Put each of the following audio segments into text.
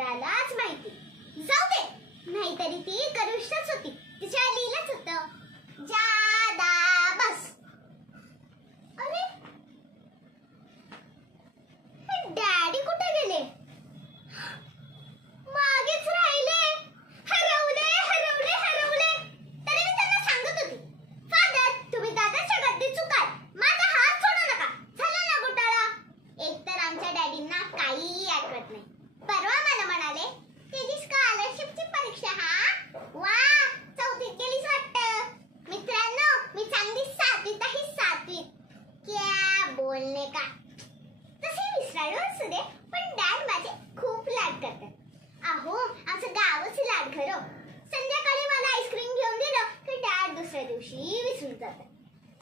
ईश्वरालाच माहिती. जाऊ दे, नाहीतरी ती करुष्टच होती. तिच्या लिहिलंच होतं जादा बस. अरे डॅडी कुठे गेले? मागेच राहिले. हरवले हरवले हरवले. तरी मी त्यांना सांगत होती, फादर तुम्ही दादाच्या गद्दीत चुकाल, माझा हात सोडू नका. झाला ना घोटाळा. एकतर आमच्या डॅडींना काहीही आठवत नाही. परवा मला म्हणाले तेजी स्कॉलरशिपची परीक्षा. हा वा, चौथीत गेलीस वाटतं. मित्रांनो, मी चांगली सातवीत आहे, सातवीत. क्या बोलणे का. तसे विसरायला असू दे, पण डॅड माझे खूप लाड करतात. अहो आमचं गावच लाडघर. संध्याकाळी मला आईस्क्रीम घेऊन दिलं की डॅड दुसऱ्या दिवशी विसरून जातात.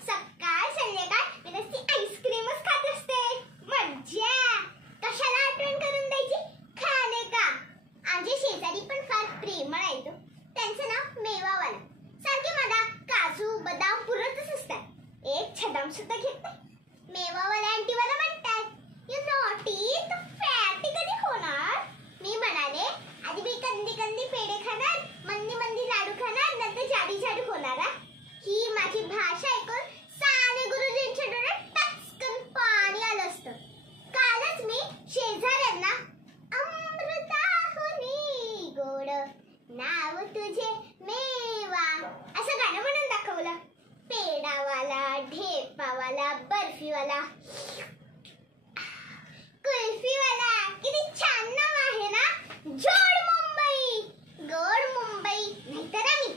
सकाळ संध्याकाळ मी नुसती आईस्क्रीमच खात असते. मज्जा. कशाला आठवण करून द्यायची, खाणे का. आमचे शेजारी पण फार प्रेमळ आहेत. त्यांचं नाव मेवावाला. सारखे मला काजू बदाम पुरतच असतात. एक छदाम सुद्धा घेत नाही. मेवावाला आंटी मला म्हणतात, यू नॉटी, तू फॅटी कधी होणार. मी म्हणाले, आधी मी कंदी कंदी पेढे खाणार, मंदी मंदी लाडू खाणार, नंतर जाडी जाडी होणार. ही माझी भाषा ऐकून साने गुरुजींच्या डोळ्यात टचकन पाणी आलं असतं. कालच मी शेजाऱ्यांना अमृता होनी गोड नाव तुझे मेवा असं गाणं म्हणून दाखवलं. पेडावाला, ढेपावाला, बर्फीवाला, कुल्फीवाला, किती छान नाव आहे ना. जोड मुंबई, गोड मुंबई. नाहीतर आम्ही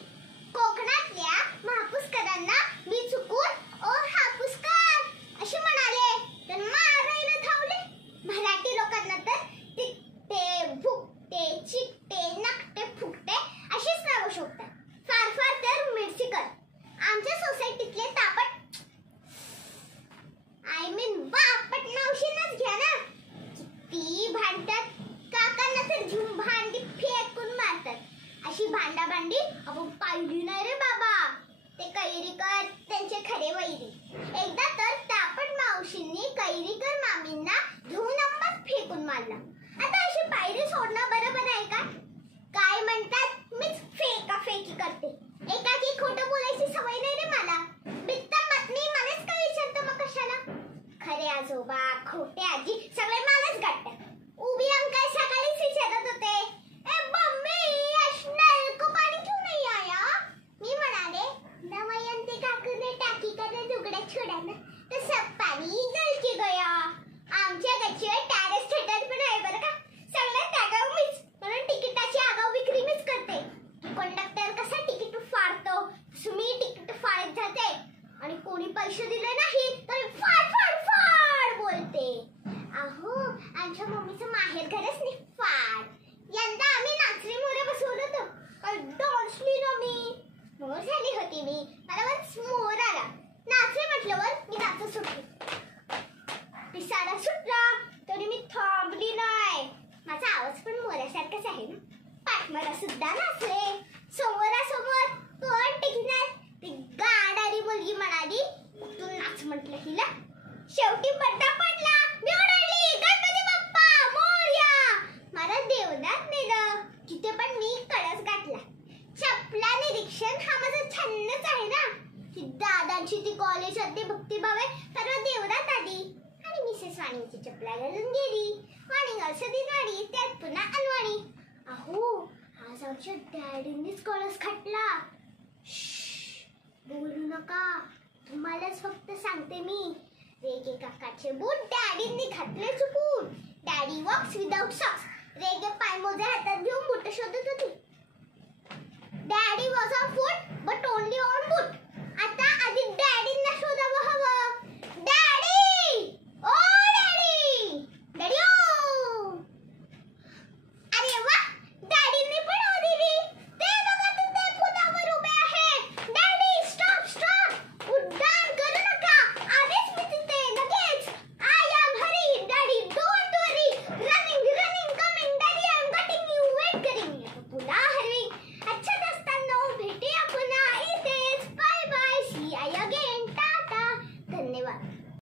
कोकणातल्या महापुसकरांना मी चुकून ओ हापुसकर असे म्हणाले तर मारायला धावले. मराठी लोकांना तर तिकटे, भुकटे, चिकटे, नकटे, फुकटे अशीच नावं शोभतात. फार फार तर मिरचीकर. आमच्या सोसायटीतले तापट बापट नावशीनच घ्या ना. किती भांडतात. काकांना तर झुंभांडी फेकून मारतात. अशी भांडाभांडी आपण पाहिली नाही रे बाबा. ते कैरीकर त्यांचे खरे वैरी. एकदा तर तापट मावशींनी कैरीकर मामींना धुवून अंबात फेकून मारला. आता अशी पायरी सोडणं बरोबर आहे का. काय म्हणतात, मीच फेकाफेकी करते. एकाकी खोटं बोलायची सवय नाही रे मला. बित्ता पत्नी मलाच काय विचारतो मग कशाला. खरे आजोबा, खोटे आजी सगळे मलाच गाठतात. उभी अंकल सकाळीच विचारत होते, ए मम्मी आज नल को पानी क्यों नहीं आया. मी म्हणाले, दमयंती काकू ने टाकी कर दुगड्या छोड्यानं तर सब पाणी नल के गया. आमच्या गच्चीवर टेरेस थिएटर पण आहे बरं का. सगळ्यात आगाऊ मीच, म्हणून तिकिटाची आगाऊ विक्री मीच करते. कंडक्टर कसा तिकीट फाडतो तसं मी तिकीट फाडत जाते. आणि कोणी पैसे दिले नाही तर फाड फाड फाड बोलते. अहो आमच्या मम्मीचं माहेर घरच निफाड. यंदा आम्ही नाचरी मोरे बसवलं होतं. डान्सली ना मी मोर झाली होती. मी मला वन्स मोर आला. नाचरे म्हटल्यावर मी नाचत सुटली. पिसारा सुटला तरी मी थांबली नाही. माझा आवाज पण मोऱ्यासारखाच आहे ना. पाठमरा सुद्धा नाचले. समोरासमोर कोण टिकणार. ती गाडारी मुलगी म्हणाली, तू नाच म्हटलं हिला. शेवटी पट्टा पडला. मी ओरडली, गणपती बाप्पा मोरया. मला देवदात नेलं. तिथे पण मी कळस गाठला. चपला निरीक्षण हा माझा छंदच आहे ना. ती दादांची ती कॉलेज मध्ये भक्तिभावे परवा देवदात आली आणि मिसेस वाणीची चपला घालून गेली. वाणी औषधी नाडी त्यात पुन्हा अनवाणी. अहो आज आमच्या डॅडींनीच कळस घातला. बोलू नका, तुम्हालाच फक्त सांगते मी. रेगे काकाचे बूट डॅडींनी घातले चुकून. Daddy walks without socks. Rege पायमोजे हातात घेऊन बूट शोधत होती. Daddy was on foot but only on boot.